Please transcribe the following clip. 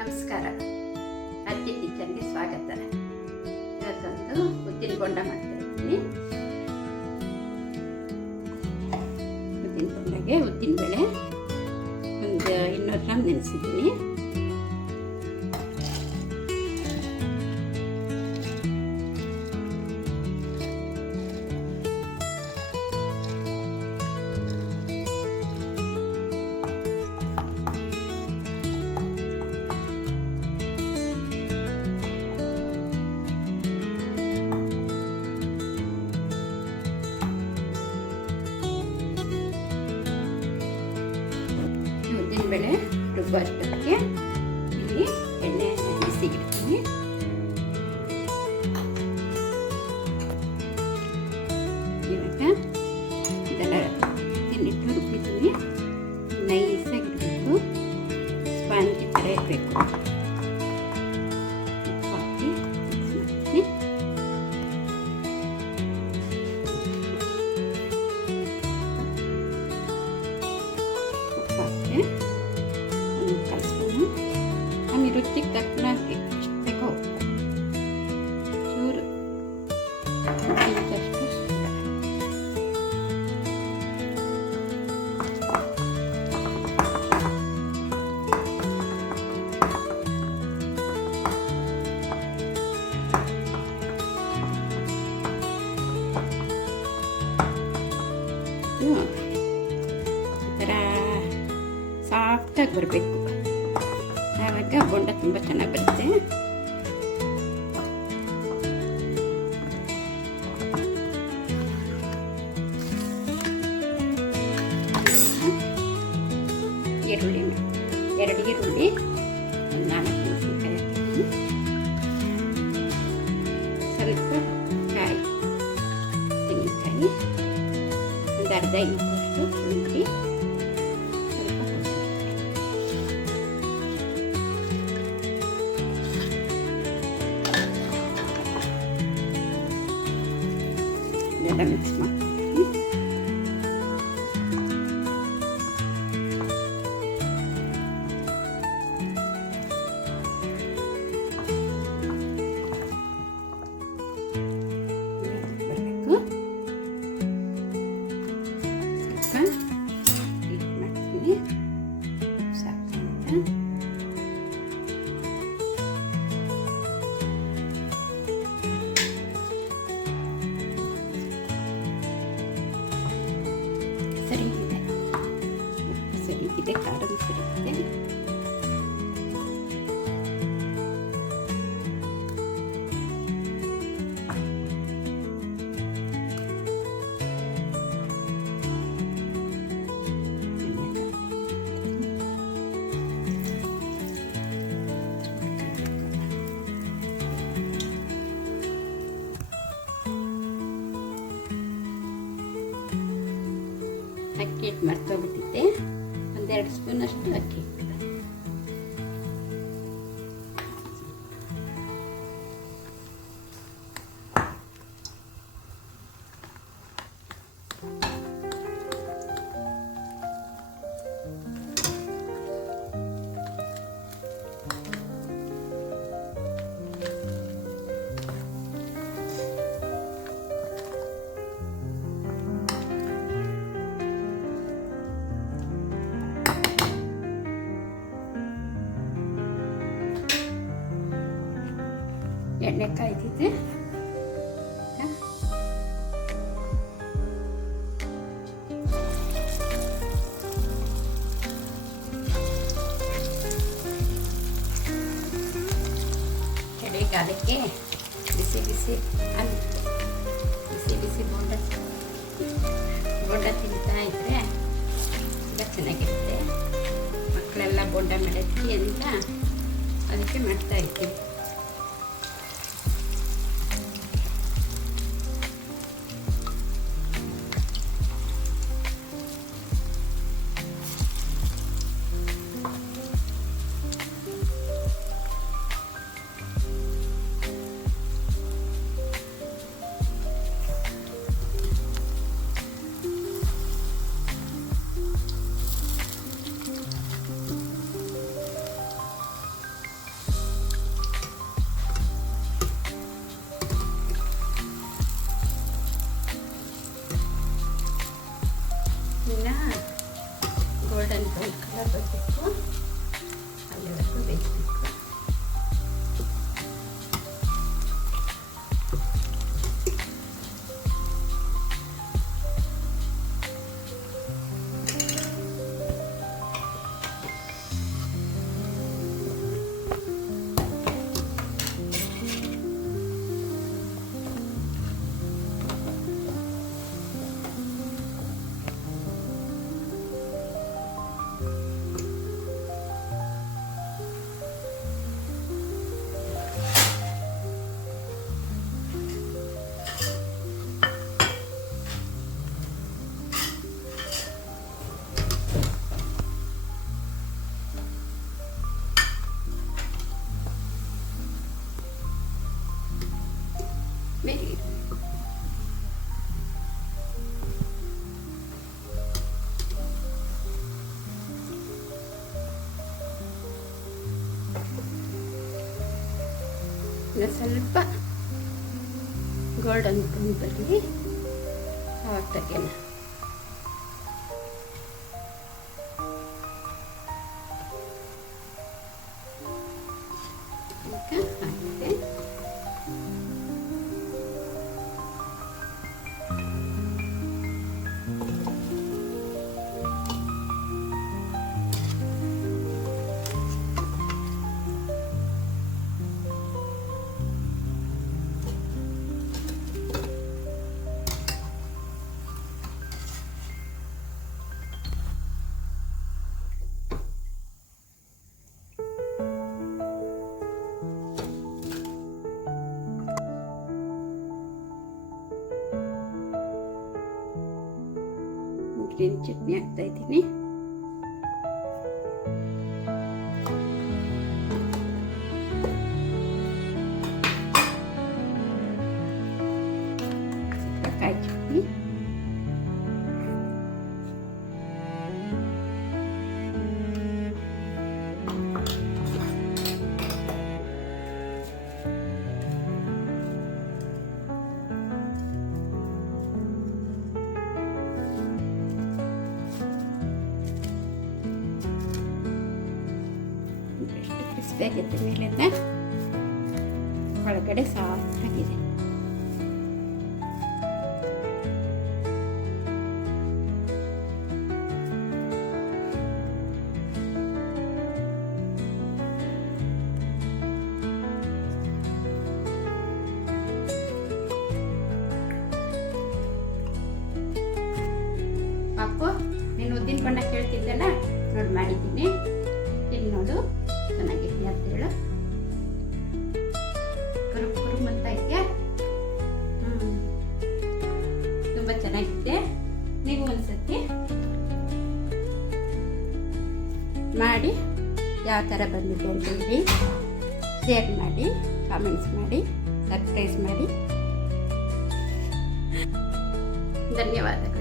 ನಮಸ್ಕಾರ. ಅಜ್ಜಿ ಕಿಚನ್ಗೆ ಸ್ವಾಗತ. ಇವತ್ತೊಂದು ಉದ್ದಿನ ಬೋಂಡ ಮಾಡ್ತಾ ಇದ್ದೀನಿ. ಉದ್ದಿನ ಬೋಂಡಗೆ ಉದ್ದಿನ ಬೇಳೆ ಒಂದು 200 ಗ್ರಾಮ್ ನೆನೆಸಿದ್ದೀನಿ. ಬೇಳೆ ರುಬ್ಬ ಅಷ್ಟಕ್ಕೆ ಇಲ್ಲಿ ಎಣ್ಣೆ ಬಿಸಿಗಿಡ್ತೀನಿ. ಇವಾಗ ಇದೆಲ್ಲ ತಿನ್ನಿಟ್ಟು ರುಬ್ಬಿದ್ದೀನಿ. ನೈಸಾಗಿ ಇಡಬೇಕು, ಸ್ಪಾಂಜಿ ಥರ ಇರಬೇಕು. ಹಾಕಿ ಮಿಕ್ಸ್ ಮಾಡ್ತೀನಿ. ರುಚಿಗೆ ತಕ್ಕನಾಗಿ ಬೇಕು, ಚೂರು ಇಂಚಷ್ಟು ಈ ಥರ ಸಾಫ್ಟಾಗಿ ಬರಬೇಕು. ಆವಾಗ ಬೋಂಡ ತುಂಬ ಚೆನ್ನಾಗಿ ಬರುತ್ತೆ. ಈರುಳ್ಳಿ 2 ಈರುಳ್ಳಿ, 4 ಮೆಣಸಿನ್ಕಾಯಿ ಹಾಕಿದ್ದೀನಿ. ಸ್ವಲ್ಪ ಕಾಯಿ, ತೆಂಗಿನಕಾಯಿ, ಒಂದು ಅರ್ಧ ಇಂಚಷ್ಟು ಶುಂಠಿ, ಎಲ್ಲ ಮಿಕ್ಸ್ ಮಾಡ್ತೀನಿ. ಬರಬೇಕು. ಸ್ವಲ್ಪ ಹೀಟ್ ಮಾಡ್ತೀನಿ ಸಾಕಂತ. ಸರಿಗಿದೆ, ಖಾರ ಸರಿಗಿದೆ. ಅಕ್ಕಿ ಹಿಟ್ಟು ಮರ್ತೋಗ್ಬಿಟ್ಟಿದ್ದೆ. 1-2 ಸ್ಪೂನ್ ಅಷ್ಟು ಅಕ್ಕಿ ಹಿಟ್ಟು. ಎಣ್ಣೆ ಕಾಯ್ದಿದೆ. ಚಳಿಗಾಲಕ್ಕೆ ಬಿಸಿ ಬಿಸಿ ಬೋಂಡ ತಿಂತಾ ಇದ್ರೆ ತುಂಬ ಚೆನ್ನಾಗಿರುತ್ತೆ. ಮಕ್ಕಳೆಲ್ಲ ಬೋಂಡ ಮಾಡಕ್ಕೆ ಅಂತ ಅದಕ್ಕೆ ಮಾಡ್ತಾ ಇರ್ತೀವಿ. ಈಗ ಸ್ವಲ್ಪ ಗೋಲ್ಡನ್ ಬ್ರೌನ್ ಬರಲಿ, ಆವಾಗ ತೆಗೆಯೋಣ. ಈಗ ಆಗಿದೆ. ಗ್ರೀನ್ ಚಟ್ನಿ ಹಾಕ್ತಾ ಇದ್ದೀನಿ. ಕಾಯಿ ಚಟ್ನಿ, ಎಷ್ಟು ಕ್ರಿಸ್ಪಿ ಆಗಿದೆ ಮೇಲೆಲ್ಲ, ಒಳಗಡೆ ಸಾಫ್ಟ್ ಆಗಿದೆ. ಪಾಪು, ನೀನು ಉದ್ದಿನ ಬಣ್ಣ ಕೇಳ್ತಿದ್ದಲ್ಲ, ನೋಡಿ ಮಾಡಿದ್ದೀನಿ. ಇಲ್ಲಿ ನೋಡು, ಚೆನ್ನಾಗಿದೆಯಾ ಅಂತ ಹೇಳು. ಕುರುಮ್ ಕುರುಮ್ ಅಂತ ಇದೆಯಾ? ತುಂಬ ಚೆನ್ನಾಗಿದೆ. ನೀವು ಒಂದ್ಸತಿ ಮಾಡಿ ಯಾವ ಥರ ಬಂದಿದೆ ಅಂತ ಹೇಳಿ ಶೇರ್ ಮಾಡಿ, ಕಾಮೆಂಟ್ಸ್ ಮಾಡಿ, ಸಬ್ಸ್ಕ್ರೈಬ್ ಮಾಡಿ. ಧನ್ಯವಾದಗಳು.